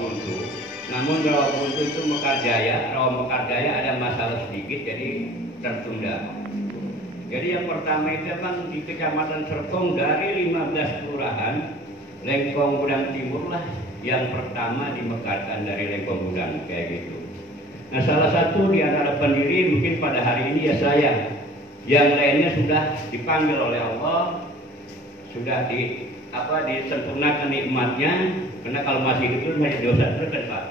Rawabuntu. Namun Rawabuntu itu Mekarjaya, Mekarjaya ada masalah sedikit jadi tertunda. Jadi yang pertama itu bang di Kecamatan Serpong dari 15 kelurahan, Lengkong Gudang Timur lah yang pertama dimekarkan dari Lengkong Gudang kayak gitu. Nah salah satu di antara pendiri mungkin pada hari ini ya saya, yang lainnya sudah dipanggil oleh Allah, sudah disempurnakan nikmatnya, karena kalau masih itu masih dosa terus kan Pak.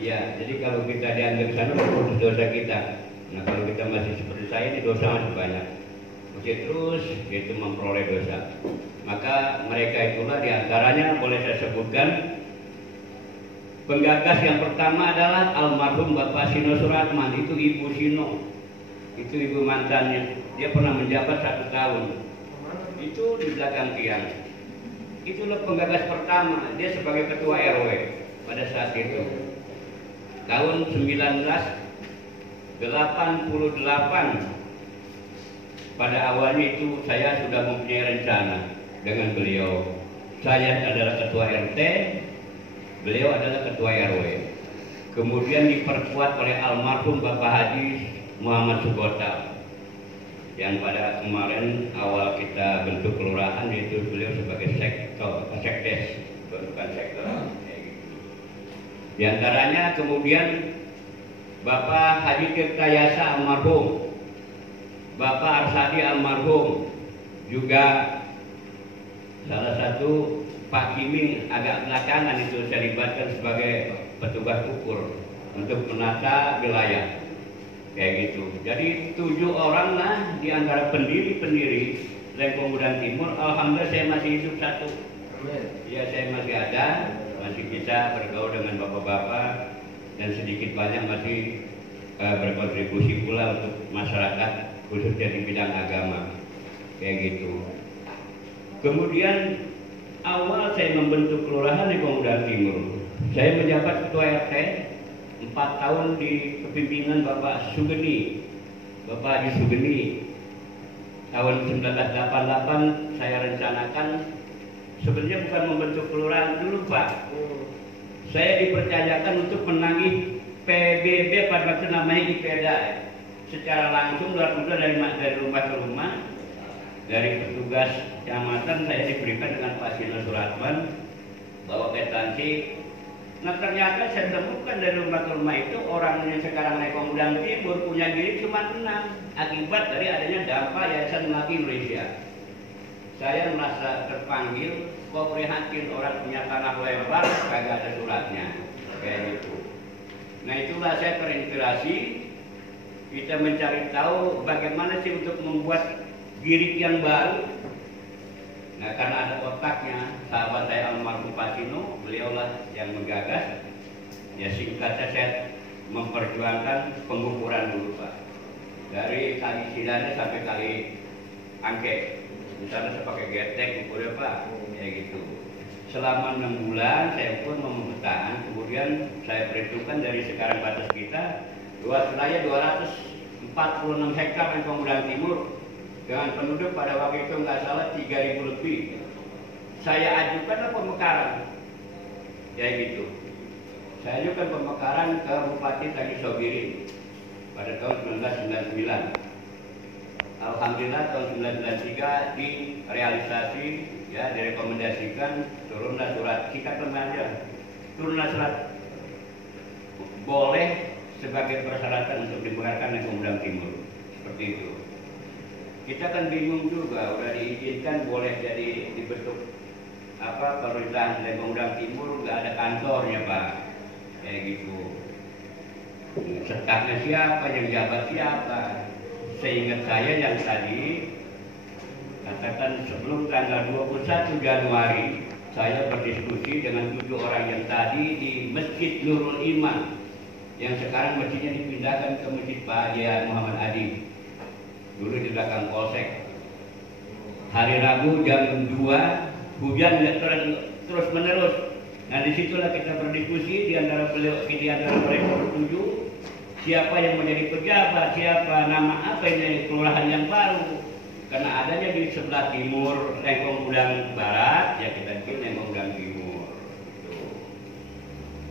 Ya, jadi kalau kita diambil ke sana berputus dosa kita. Nah kalau kita masih seperti saya ini dosa masih banyak, masih terus itu memperoleh dosa. Maka mereka itulah diantaranya boleh saya sebutkan. Penggagas yang pertama adalah almarhum Bapak Sino Suratman, itu Ibu Sino, itu ibu mantannya. Dia pernah menjabat 1 tahun. Itu di belakang tiang. Itulah penggagas pertama, dia sebagai ketua RW pada saat itu. Tahun 1988 pada awalnya itu saya sudah mempunyai rencana dengan beliau. Saya adalah ketua RT, beliau adalah ketua RW. Kemudian diperkuat oleh almarhum Bapak Haji Muhammad Sugota, yang pada kemarin awal kita bentuk kelurahan yaitu beliau sebagai sekdes, bukan sektor. Di antaranya kemudian Bapak Haji Tirtayasa almarhum, Bapak Arsadi almarhum, juga salah satu Pak Kiming agak belakangan itu saya libatkan sebagai petugas ukur untuk menata wilayah kayak gitu. Jadi 7 orang lah di antara pendiri-pendiri Lengkong Gudang Timur. Alhamdulillah saya masih hidup satu. Ya saya masih ada, masih bisa bergaul dengan bapak-bapak dan sedikit banyak masih berkontribusi pula untuk masyarakat khususnya di bidang agama kayak gitu. Kemudian awal saya membentuk kelurahan Lengkong Gudang Timur, saya menjabat ketua RT 4 tahun di kepemimpinan Bapak Sugeni, Bapak Haji Sugeni. Tahun 1988 saya rencanakan, sebenarnya bukan membentuk kelurahan dulu Pak. Saya dipercayakan untuk menagih PBB pada waktu namanya IPEDA. Secara langsung dari rumah ke rumah, dari petugas kecamatan saya diberikan dengan Pak Sino Suratman bawa kwitansi. Nah ternyata saya temukan dari rumah ke rumah itu orang yang sekarang Lengkong Gudang Timur punya diri cuma 6 akibat dari adanya dampak Yayasan Melati Indonesia. Saya merasa terpanggil, kok prihatin orang punya tanah lebar kagak ada suratnya kayak gitu. Nah itulah saya terinspirasi, kita mencari tahu bagaimana sih untuk membuat girik yang baru. Nah karena ada otaknya sahabat saya almarhum Pak Sino, beliaulah yang menggagas. Ya singkatnya saya memperjuangkan pengukuran dulu Pak, dari kali Sidane sampai kali Angke. Misalnya saya pakai getek ukurnya Pak, kayak gitu. Selama 6 bulan saya pun memetakan, kemudian saya perhitungkan dari sekarang batas kita luas wilayah 246 hektar Lengkong Gudang Timur dengan penduduk pada waktu itu nggak salah 3.000 lebih. Saya ajukanlah pemekaran, kayak gitu. Saya ajukan pemekaran ke Bupati Tanjung Sobiri pada tahun 1999. Alhamdulillah tahun 1993 direalisasi, ya direkomendasikan, turunlah surat sikat remaja, turunlah surat boleh sebagai persyaratan untuk dimekarkan Lengkong Gudang Timur, seperti itu. Kita kan bingung juga, udah diizinkan boleh jadi dibentuk pemerintahan Lengkong Gudang Timur, nggak ada kantornya Pak, kayak gitu. Sekatnya siapa, yang jabat siapa? Seingat saya yang tadi katakan sebelum tanggal 21 Januari saya berdiskusi dengan 7 orang yang tadi di Masjid Nurul Iman, yang sekarang masjidnya dipindahkan ke Masjid Pak Haji Muhammad Adi, dulu di belakang Polsek. Hari Rabu jam 2 hujan terus menerus. Nah disitulah kita berdiskusi di antara mereka bertujuh, siapa yang menjadi pejabat, siapa nama apa ini kelurahan yang baru. Karena adanya di sebelah timur Lengkong Gudang Barat, ya kita bikin Lengkong Gudang Timur.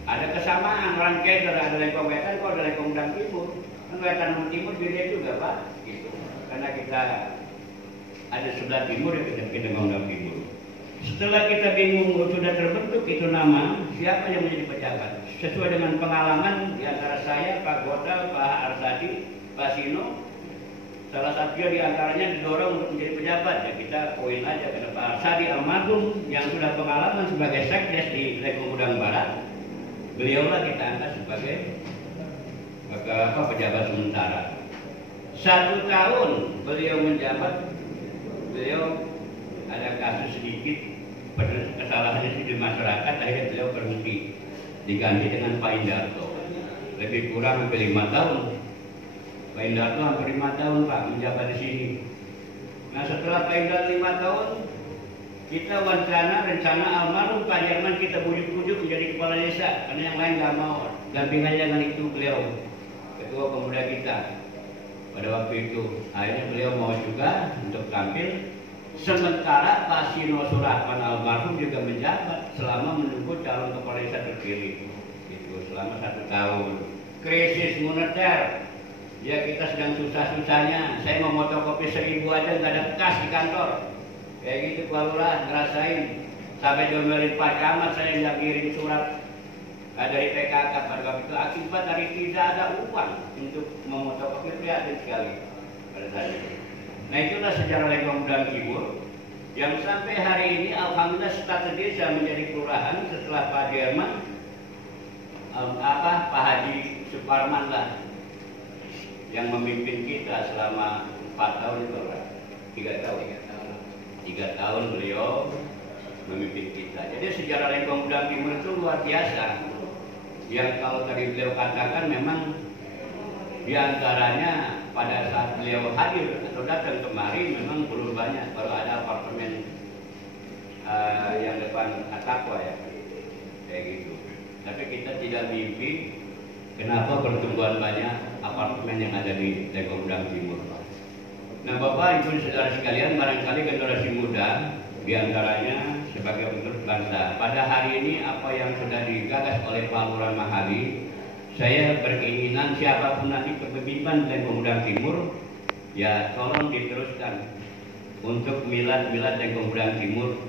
Ada kesamaan, orang Keder ada Lengkong Wetan, kok ada Lengkong Udang Timur. Kan Wetan Timur beda juga Pak, gitu. Karena kita ada sebelah timur ya kita Udang Timur. Setelah kita bingung sudah terbentuk itu nama, siapa yang menjadi pejabat? Sesuai dengan pengalaman di antara saya, Pak Gota, Pak Arsadi, Pak Sino, salah satunya di antaranya didorong untuk menjadi pejabat. Ya kita poin aja karena Pak Arsadi almarhum yang sudah pengalaman sebagai sekdes di Lengkong Udang Barat, beliaulah kita angkat sebagai pejabat sementara. 1 tahun beliau menjabat, beliau ada kasus sedikit kesalahan di masyarakat, akhirnya beliau berhenti, diganti dengan Pak Indarto. Lebih kurang hampir 5 tahun. Pak Indarto hampir 5 tahun Pak menjabat di sini. Nah setelah Pak Indarto 5 tahun, kita rencana almarhum Pak Jerman kita bujuk-bujuk menjadi kepala desa, karena yang lain nggak mau. Dampingannya dengan itu beliau, ketua pemuda kita pada waktu itu. Akhirnya beliau mau juga untuk tampil. Sementara Pak Sino Surahman almarhum juga menjabat selama menunggu calon kepala desa terpilih. Itu selama 1 tahun. Krisis moneter, ya kita sedang susah-susahnya. Saya mau fotokopi 1000 aja nggak ada kas di kantor. Kayak gitu Pak Lurah ngerasain. Sampai diomelin Pak Camat, saya nggak kirim surat dari PKK pada waktu itu akibat dari tidak ada uang untuk memotokopi. Prihatin sekali pada saat itu. Nah itulah sejarah Lengkong Udang Timur yang sampai hari ini alhamdulillah status desa menjadi kelurahan setelah Pak Jerman, Pak Haji Suparman lah yang memimpin kita selama 4 tahun itu, 3 tahun beliau memimpin kita. Jadi sejarah Lengkong Udang Timur itu luar biasa. Yang kalau tadi beliau katakan memang diantaranya pada saat beliau hadir atau datang kemari memang belum banyak, baru ada apartemen yang depan Atakwa ya, kayak gitu. Tapi kita tidak mimpi kenapa pertumbuhan banyak apartemen yang ada di Lengkong Udang Timur. Nah Bapak Ibu saudara sekalian, barangkali generasi muda diantaranya sebagai penerus bangsa. Pada hari ini apa yang sudah digagas oleh Pak Lurah Mahali, saya berkeinginan siapapun nanti kepemimpinan Lengkong Udang Timur, ya tolong diteruskan untuk milad-milad Lengkong Udang Timur.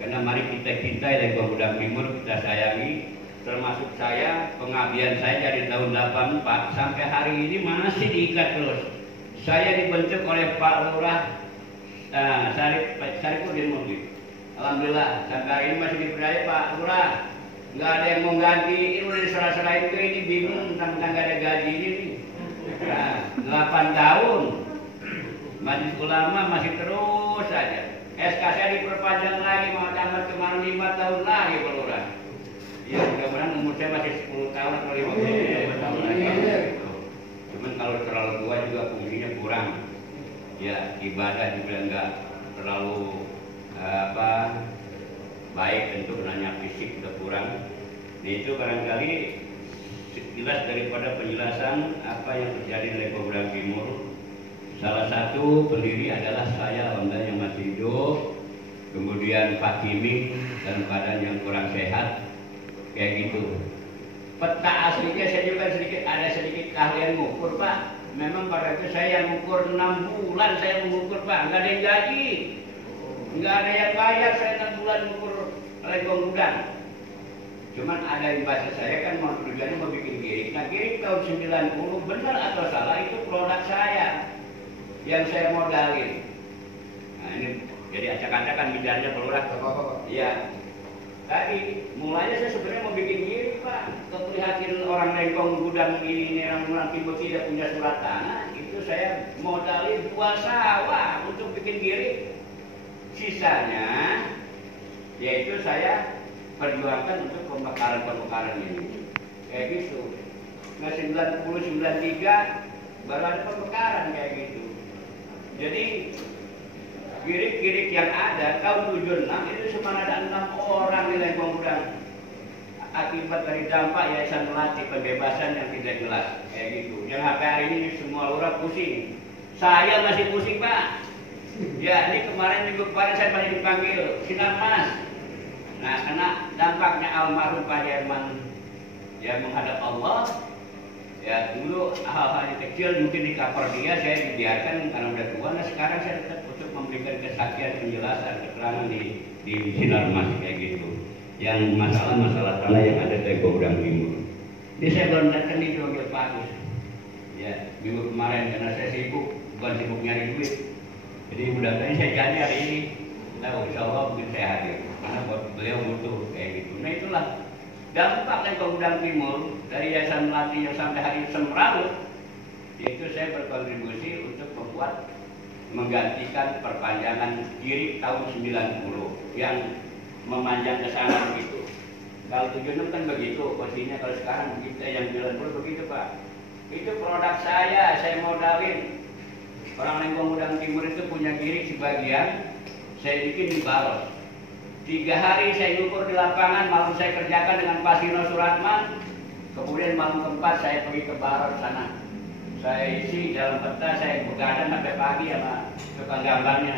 Karena mari kita cintai Lengkong Udang Timur, kita sayangi. Termasuk saya, pengabdian saya dari tahun 84 sampai hari ini masih diikat terus. Saya dibentuk oleh Pak Lurah Saripudin Murdi. Alhamdulillah sampai hari ini masih dipercaya Pak Lurah. Nggak ada yang mau ganti, ini udah diserah-serahin ke ini, bingung tentang nggak ada gaji ini. Nah, 8 tahun Majelis Ulama masih terus saja. SK saya diperpanjang lagi, mau tamat kemarin 5 tahun lagi Pak Lurah. Ya mudah-mudahan umur saya masih 10 tahun atau 5 tahun lagi. Cuman kalau terlalu tua juga fungsinya kurang. Ya ibadah juga nggak terlalu baik, tentu nanya fisik sudah kurang. Nah itu barangkali jelas daripada penjelasan apa yang terjadi di Lengkong Udang Timur. Salah satu pendiri adalah saya, alhamdulillah yang masih hidup. Kemudian Pak Kiming dan badan yang kurang sehat, kayak gitu. Peta aslinya saya juga ada sedikit keahlian mengukur Pak. Memang pada itu saya yang mengukur 6 bulan saya mengukur Pak, nggak ada yang gaji. Nggak ada yang bayar, saya 6 bulan mengukur Lengkong Udang. Cuman ada yang bahasa saya kan mau tujuannya mau bikin giring. Nah giring tahun 90 benar atau salah itu produk saya yang saya modalin. Nah ini jadi acak-acakan bidarnya pelurah ke Bapak. Iya. Tadi mulanya saya sebenarnya mau bikin giring Pak. Keprihatin orang Lengkong Udang ini orang Timur tidak punya surat tanah, itu saya modalin 2 sawah untuk bikin giring. Sisanya yaitu saya perjuangkan untuk pemekaran ini kayak gitu. Nah 93 baru ada pemekaran kayak gitu. Jadi girik-girik yang ada tahun 76 itu cuma ada 6 orang di Lengkong Udang akibat dari dampak Yayasan Melati pembebasan yang tidak jelas kayak gitu. Yang sampai hari ini semua lurah pusing. Saya masih pusing Pak. Ya ini minggu kemarin saya masih dipanggil Sinar Mas. Nah karena dampaknya almarhum Pak Jerman ya menghadap Allah. Ya dulu hal-hal yang kecil mungkin di cover dia saya dibiarkan karena udah tua. Nah sekarang saya tetap untuk memberikan kesaksian, penjelasan, keterangan di Sinar Mas kayak gitu. Yang masalah-masalah tanah yang ada di Gudang Timur. Ini saya belum datang nih dipanggil Pak Agus. Ya minggu kemarin karena saya sibuk, bukan sibuk nyari duit. Jadi mudah-mudahan saya jadi hari ini. Nah insya Allah mungkin saya hadir karena buat beliau butuh kayak gitu. Nah itulah dampak dari Gudang Timur dari Yayasan Melati yang sampai hari ini Semeraut, yaitu saya berkontribusi untuk membuat menggantikan perpanjangan kiri tahun 90 yang memanjang ke sana begitu. Kalau 76 kan begitu posisinya, kalau sekarang kita yang 90 begitu Pak. Itu produk saya modalin. Orang Lengkong Gudang Timur itu punya kiri sebagian, saya bikin di Baros. 3 hari saya ngukur di lapangan, malam saya kerjakan dengan Pak Sino Suratman. Kemudian malam keempat saya pergi ke Baros sana. Saya isi dalam peta, saya begadang sampai pagi sama tukang gambarnya.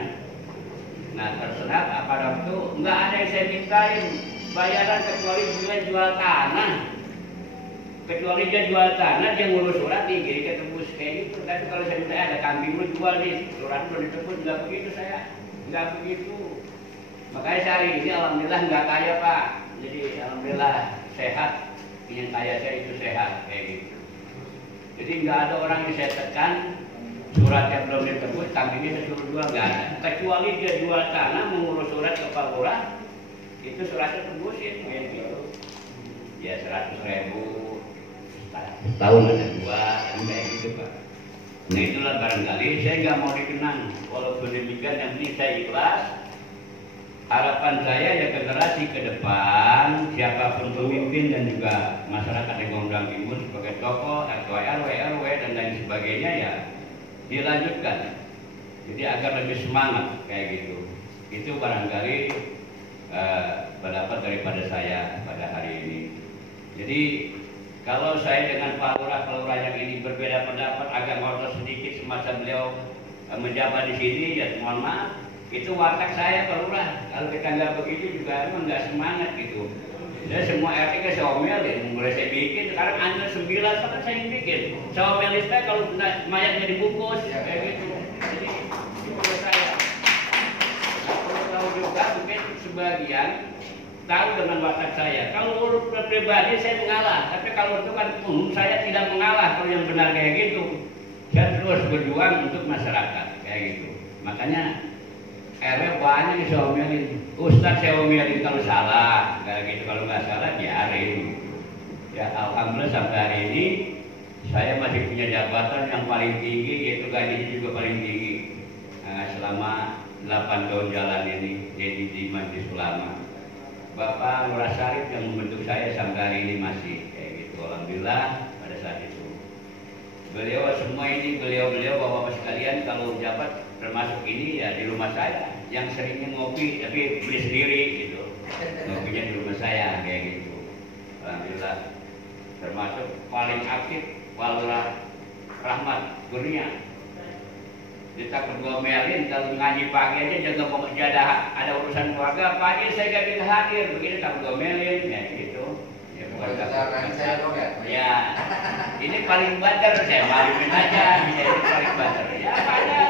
Nah tersenat pada waktu nggak ada yang saya mintain bayaran kecuali dia jual tanah. Kecuali dia jual tanah, dia ngurus surat nih, jadi ketebus kayak gitu. Tapi kalau saya minta ada kambing lu jual nih, surat lu ditebus, nggak begitu saya, nggak begitu. Makanya saya hari ini alhamdulillah nggak kaya Pak. Jadi alhamdulillah sehat, yang kaya saya itu sehat kayak gitu. Jadi nggak ada orang yang saya tekan, suratnya belum ditebus, kambingnya saya suruh jual, nggak ada. Kecuali dia jual tanah, mengurus surat ke Pak Lurah, itu suratnya tebusin kayak gitu. Ya 100.000 tahun ada 2, kan kayak gitu Pak. Nah itulah barangkali saya nggak mau dikenang. Walaupun demikian yang penting saya ikhlas. Harapan saya ya generasi ke depan, siapapun pemimpin dan juga masyarakat di Gudang Timur sebagai tokoh, RT RW dan lain sebagainya ya dilanjutkan. Jadi agar lebih semangat kayak gitu. Itu barangkali pendapat daripada saya pada hari ini. Jadi kalau saya dengan Pak Lurah yang ini berbeda pendapat, agak ngotot sedikit semasa beliau menjabat di sini, ya mohon maaf. Itu watak saya Pak Lurah. Kalau kita nggak begitu juga emang nggak semangat gitu. Saya semua RT saya omelin, mulai saya bikin. Sekarang Anda 9 kan saya yang bikin. Saya omelin saya kalau mayatnya dibungkus kayak gitu. Jadi itu saya. Perlu tahu juga mungkin sebagian tahu dengan watak saya. Kalau urut pribadi saya mengalah, tapi kalau itu kan saya tidak mengalah. Kalau yang benar kayak gitu, saya terus berjuang untuk masyarakat kayak gitu. Makanya RW banyak yang saya omelin, Ustadz saya omelin kalau salah, kayak gitu. Kalau nggak salah biarin. Ya alhamdulillah sampai hari ini saya masih punya jabatan yang paling tinggi, yaitu gajinya juga paling tinggi. Selama 8 tahun jalan ini, jadi di Majelis Ulama. Bapak Lurah Syarif yang membentuk saya sampai hari ini masih kayak gitu. Alhamdulillah pada saat itu. Beliau semua ini, beliau bapak-bapak sekalian kalau jabat termasuk ini ya di rumah saya yang seringnya ngopi tapi beli sendiri gitu, ngopinya di rumah saya kayak gitu. Alhamdulillah termasuk paling aktif Pak Lurah Rahmat Kurnia. Kita berdua melin kalau ngaji pagi aja jaga jadah ada urusan keluarga pagi saya gak bisa hadir begini tak berdua melin ya gitu. Ya bukan saya dong ya. Ya ini paling badar saya malumin aja ini paling badar ya pada.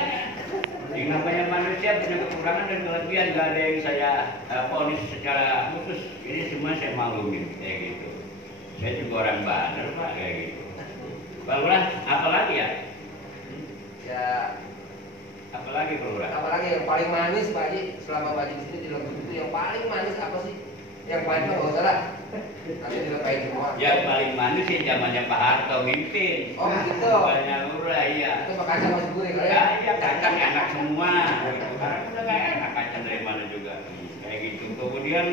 Yang namanya manusia punya kekurangan dan kelebihan, gak ada yang saya ponis secara khusus. Ini semua saya maklumin kayak gitu. Saya juga orang benar Pak kayak gitu. Pak Lurah, apa lagi ya? Ya. Apa lagi Pak Lurah? Apa lagi yang paling manis Pak Haji selama Pak Haji di sini di Lombok itu yang paling manis apa sih? Yang paling nggak usah lah. Nanti dilepain semua. Yang paling manis sih zamannya Pak Harto mimpin. Oh gitu. Banyak Lurah iya. Itu Pak Kacang masih gurih kali ya? Iya kacang enak semua. Sekarang udah nggak enak kacang dari mana juga. Kayak gitu. Kemudian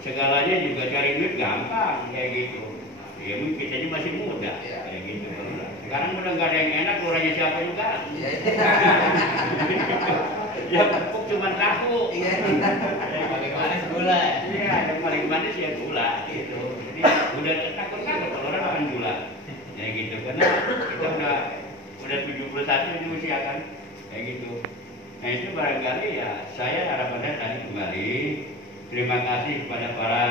segalanya juga cari duit gampang kayak gitu. Ya mungkin kita ini masih muda kayak gitu. Sekarang udah nggak ada yang enak, lurahnya siapa juga. Ya pupuk cuma tahu. Yang paling manis gula. Iya, yang paling manis ya gula gitu. Jadi udah takut kalau orang makan gula. Ya gitu karena kita udah 71 ini usia kan. Kayak gitu. Nah itu barangkali ya saya harapannya tadi kembali terima kasih kepada para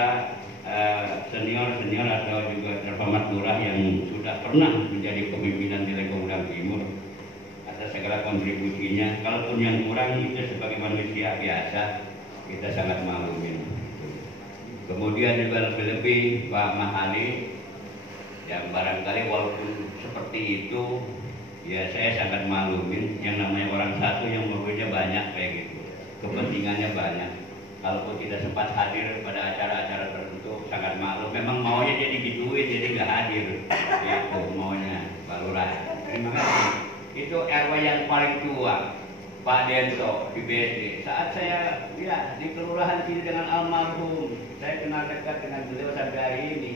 senior atau juga terhormat lurah yang sudah pernah menjadi pemimpinan di Lengkong Timur atas segala kontribusinya. Kalaupun yang kurang itu sebagai manusia biasa kita sangat maklumin. Kemudian juga lebih-lebih Pak Mahali yang barangkali walaupun seperti itu ya saya sangat maklumin, yang namanya orang satu yang berbeda banyak kayak gitu, kepentingannya banyak. Kalaupun tidak sempat hadir pada acara-acara tertentu sangat maklum. Memang maunya jadi gituin, jadi nggak hadir. Itu maunya Pak Lurah. Terima kasih. Itu RW yang paling tua, Pak Dento di BSD. Saat saya ya di kelurahan sini dengan almarhum, saya kenal dekat dengan beliau sampai hari ini.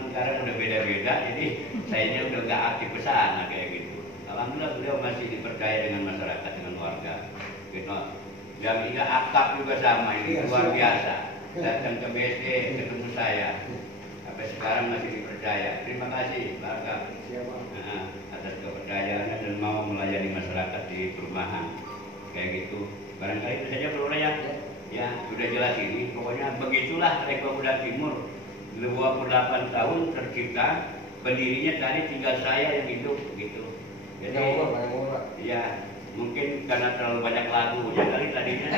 Sekarang udah beda-beda, jadi sayanya udah nggak aktif ke sana kayak gitu. Alhamdulillah beliau masih dipercaya dengan masyarakat, dengan warga. Gitu. Yang tidak aktif juga sama ini luar biasa. Datang ke BSD ketemu saya, sampai sekarang masih dipercaya. Terima kasih Pak Akap atas kepercayaannya dan mau melayani masyarakat di perumahan kayak gitu. Barangkali itu saja Lurah ya. Ya sudah jelas ini. Pokoknya begitulah Lengkong Timur. 28 tahun tercipta, pendirinya tadi tinggal saya yang hidup gitu. Jadi ya mungkin karena terlalu banyak lagu ya kali tadinya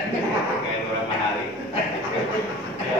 kayak Lurah Mahali. Ya,